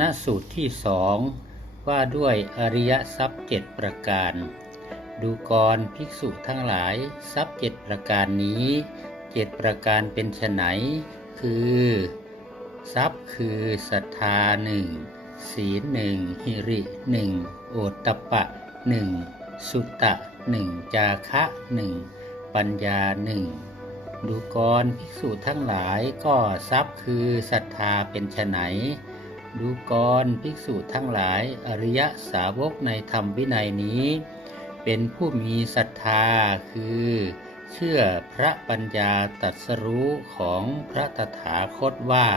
นสูตรที่สองว่าด้วยอริยทรัพย์เจ็ดประการ ดูกรภิกษุทั้งหลายทรัพย์เจ็ดประการนี้เจ็ดประการเป็นไฉนคือ ทรัพย์คือศรัทธาหนึ่งศีลหนึ่งหิริหนึ่งโอตตปปะหนึ่งสุตตะหนึ่งจาคะหนึ่งปัญญาหนึ่งดูกรภิกษุทั้งหลายก็ทรัพย์คือศรัทธาเป็นไฉน ดูกรภิกษุทั้งหลายอริยสาวกในธรรมวินัยนี้ เป็นผู้มีศรัทธาคือ เชื่อพระปัญญาตรัสรู้ของพระตถาคตว่า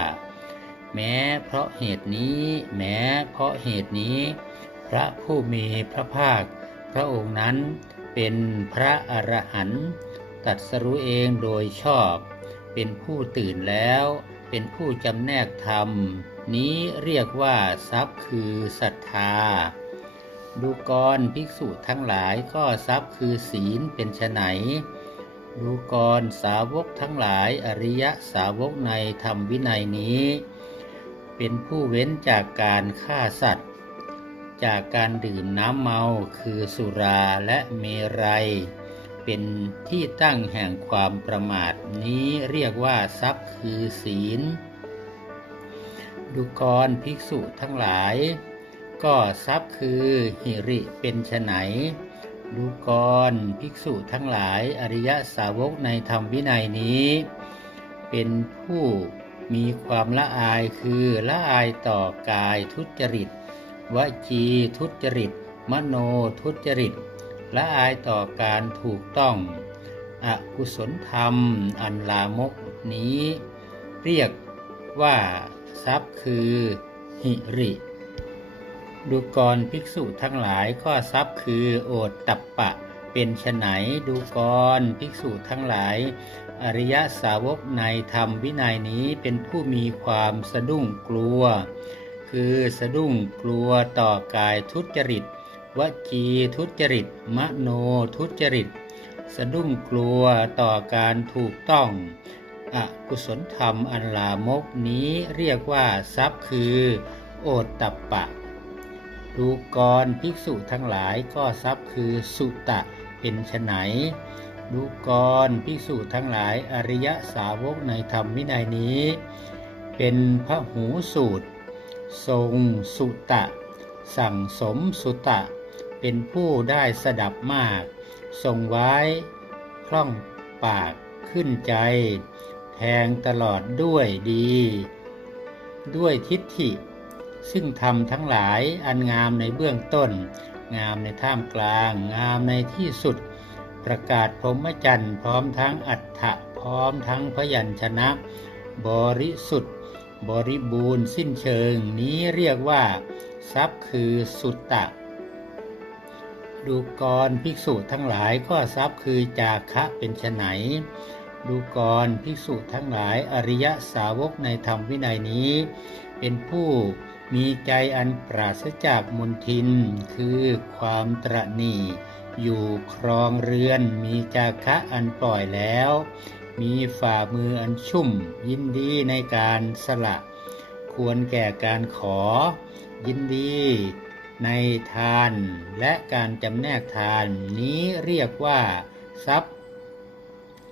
แม้เพราะเหตุนี้ แม้เพราะเหตุนี้ พระผู้มีพระภาค พระองค์นั้นเป็นพระอรหันต์ตรัสรู้เองโดยชอบ เป็นผู้ตื่นแล้ว เป็นผู้จำแนกธรรม นี้เรียกว่าทรัพย์คือศรัทธา ดูกรภิกษุทั้งหลายก็ทรัพย์คือศีลเป็นไนดูกรสาวกทั้งหลายอริยสาวกในธรรมวินัยนี้ เป็นผู้เว้นจากการฆ่าสัตว์ จากการดื่มน้ำเมาคือสุราและเมรัย เป็นที่ตั้งแห่งความประมาทนี้เรียกว่าทรัพย์คือศีล ดูกรภิกษุทั้งหลาย ก็ทรัพย์คือหิริเป็นไฉนดูกรภิกษุทั้งหลายอริยสาวกในธรรมวินัยนี้ เป็นผู้มีความละอายคือละอายต่อกายทุจริต วจีทุจริต มโนทุจริต ละอายต่อการถูกต้องอกุศลธรรมอันลามกนี้ เรียกว่าทรัพย์คือหิริ ดูกรภิกษุทั้งหลายก็ทรัพย์คือโอตตัปปะเป็นไฉนดูกรภิกษุทั้งหลาย อริยสาวกในธรรมวินัยนี้เป็นผู้มีความสะดุ้งกลัว คือสะดุ้งกลัวต่อกายทุจริต วจีทุจริต มโนทุจริต สะดุ้งกลัวต่อการถูกต้อง อกุศลธรรมอันลามกนี้เรียกว่าทรัพย์คือ โอตตัปปะ ดูกรภิกษุทั้งหลายก็ทรัพย์คือสุตะเป็นไฉนดูกรภิกษุทั้งหลายอริยสาวกในธรรมวินัยนี้ เป็นพระหูสูตร ทรงสุตะ สั่งสมสุตะ เป็นผู้ได้สดับมาก ทรงไว้คล่องปากขึ้นใจ แทงตลอดด้วยดี ด้วยทิฏฐิ ซึ่งทำทั้งหลายอันงามในเบื้องต้น งามในท่ามกลาง งามในที่สุด ประกาศพรหมจรรย์พร้อมทั้งอัฏฐะพร้อมทั้งพยัญชนะ บริสุทธิ์ บริบูรณ์สิ้นเชิง นี้เรียกว่า ทรัพย์คือสุตตะ ดูกรภิกษุทั้งหลายก็ทรัพย์คือจาคะเป็นไฉนดูกรภิกษุทั้งหลายอริยสาวกในธรรมวินัยนี้ เป็นผู้มีใจอันปราศจากมนทิน คือความตระหนี่อยู่ครองเรือนมีจาคะอันปล่อยแล้ว มีฝ่ามืออันชุ่ม ยินดีในการสละ ควรแก่การขอ ยินดี ในทานและการจำแนกทานนี้เรียกว่า ทรัพย์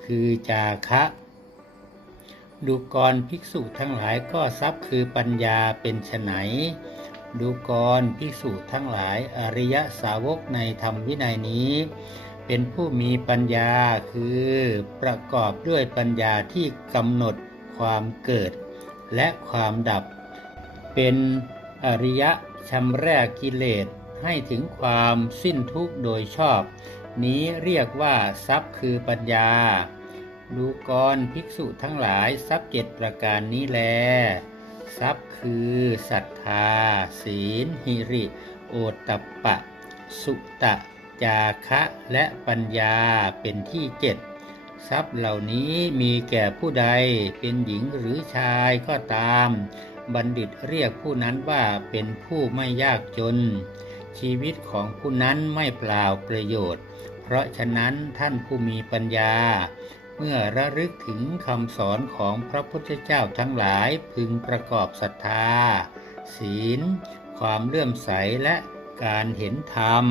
คือจาคะดูกรภิกษุทั้งหลายก็ทรัพย์คือปัญญาเป็นไฉนดูกรภิกษุทั้งหลายอริยสาวกในธรรมวินัยนี้ เป็นผู้มีปัญญาคือประกอบด้วยปัญญาที่กำหนดความเกิดและความดับ เป็นอริยะ ชำแรกกิเลสให้ถึงความสิ้นทุกข์โดยชอบ นี้เรียกว่าทรัพย์คือปัญญา ดูกรภิกษุทั้งหลายทรัพย์เจ็ดประการนี้แล ทรัพย์คือศรัทธา ศีล หิริ โอตตัปปะ สุตะ จาคะและปัญญาเป็นที่เจ็ดทรัพย์เหล่านี้มีแก่ผู้ใดเป็นหญิงหรือชายก็ตาม บัณฑิตเรียกผู้นั้นว่าเป็นผู้ไม่ยากจน ชีวิตของผู้นั้นไม่เปล่าประโยชน์ เพราะฉะนั้นท่านผู้มีปัญญา เมื่อระลึกถึงคำสอนของพระพุทธเจ้าทั้งหลายพึงประกอบศรัทธา ศีล ความเลื่อมใสและการเห็นธรรม